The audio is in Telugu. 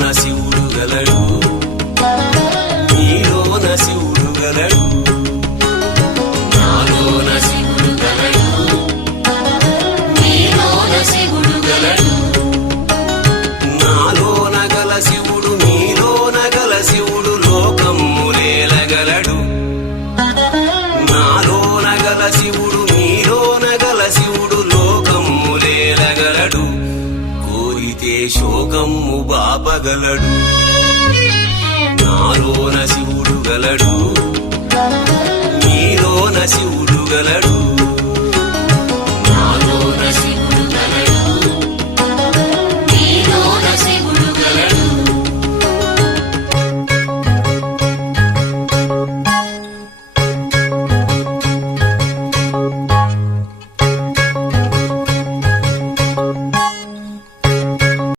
నాలోన శివుడు గలడు, నీలోన శివుడు గలడు. నాలోన శివుడు గలడు, నీలోన శివుడు గలడు. నాలోన గల శివుడు నీలోన గల శివుడు లోకమ్ములేలగలడు. నాలోన గల శివుడు నీలోన గల శివుడు లోకమ్ములేలగలడు. కోరితే శోకమ్ము బాపగలడు. నాలోన శివుడు గలడు, నీలోన శివుడు గలడు.